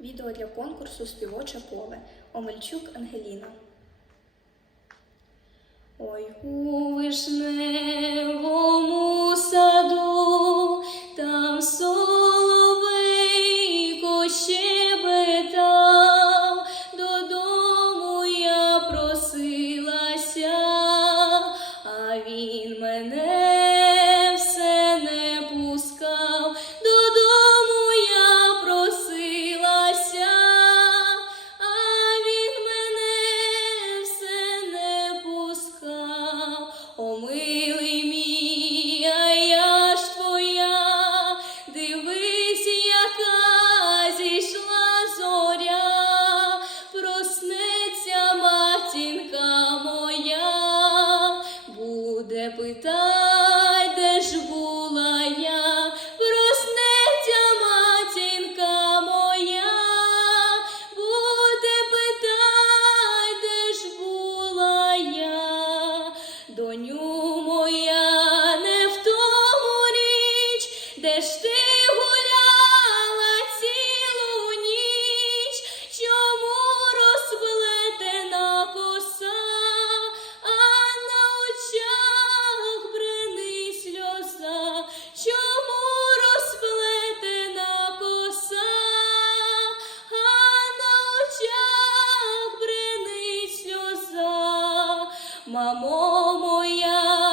Відео для конкурсу Співоче поле Омельчук Ангеліна. Ой, у вишні. мамо моя.